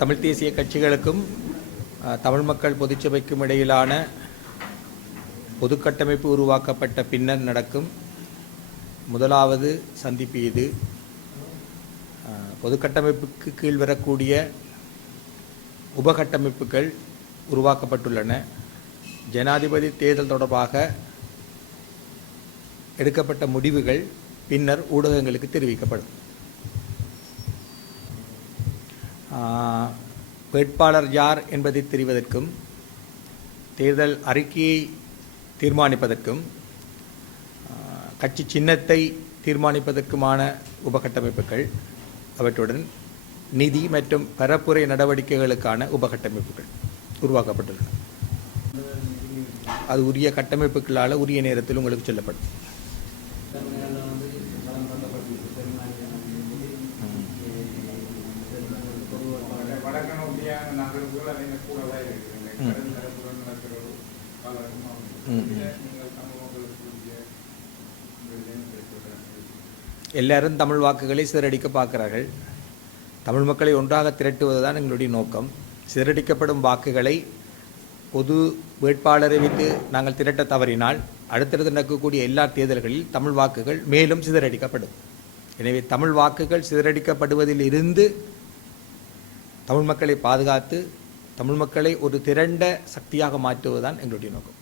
தமிழ் தேசிய கட்சிகளுக்கும் தமிழ் மக்கள் பொதுச்சபைக்கும் இடையிலான பொது கட்டமைப்பு உருவாக்கப்பட்ட பின்னர் நடக்கும் முதலாவது சந்திப்பு இது. பொதுக்கட்டமைப்புக்கு பொது கட்டமைப்புக்கு கீழ் வரக்கூடிய உபகட்டமைப்புகள் உருவாக்கப்பட்டுள்ளன. ஜனாதிபதி தேர்தல் தொடர்பாக எடுக்கப்பட்ட முடிவுகள் பின்னர் ஊடகங்களுக்கு தெரிவிக்கப்படும். வேட்பாளர் யார் என்பதை தெரிவதற்கும் தேர்தல் அறிக்கையை தீர்மானிப்பதற்கும் கட்சி சின்னத்தை தீர்மானிப்பதற்குமான உபகட்டமைப்புகள் அவற்றுடன் நிதி மற்றும் பரப்புரை நடவடிக்கைகளுக்கான உபகட்டமைப்புகள் உருவாக்கப்பட்டுள்ளன. அது உரிய கட்டமைப்புகளால் உரிய நேரத்தில் உங்களுக்கு சொல்லப்படும். எல்லாரும் தமிழ் வாக்குகளை சிதறடிக்க பார்க்கிறார்கள். தமிழ் மக்களை ஒன்றாக திரட்டுவதுதான் எங்களுடைய நோக்கம். சிதறடிக்கப்படும் வாக்குகளை பொது வேட்பாளரை வைத்து நாங்கள் திரட்ட தவறினால் அடுத்தடுத்து நடக்கக்கூடிய எல்லா தேர்தல்களில் தமிழ் வாக்குகள் மேலும் சிதறடிக்கப்படும். எனவே தமிழ் வாக்குகள் சிதறடிக்கப்படுவதில் இருந்து தமிழ் மக்களை பாதுகாத்து தமிழ் மக்களை ஒரு திரண்ட சக்தியாக மாற்றுவதுதான் எங்களுடைய நோக்கம்.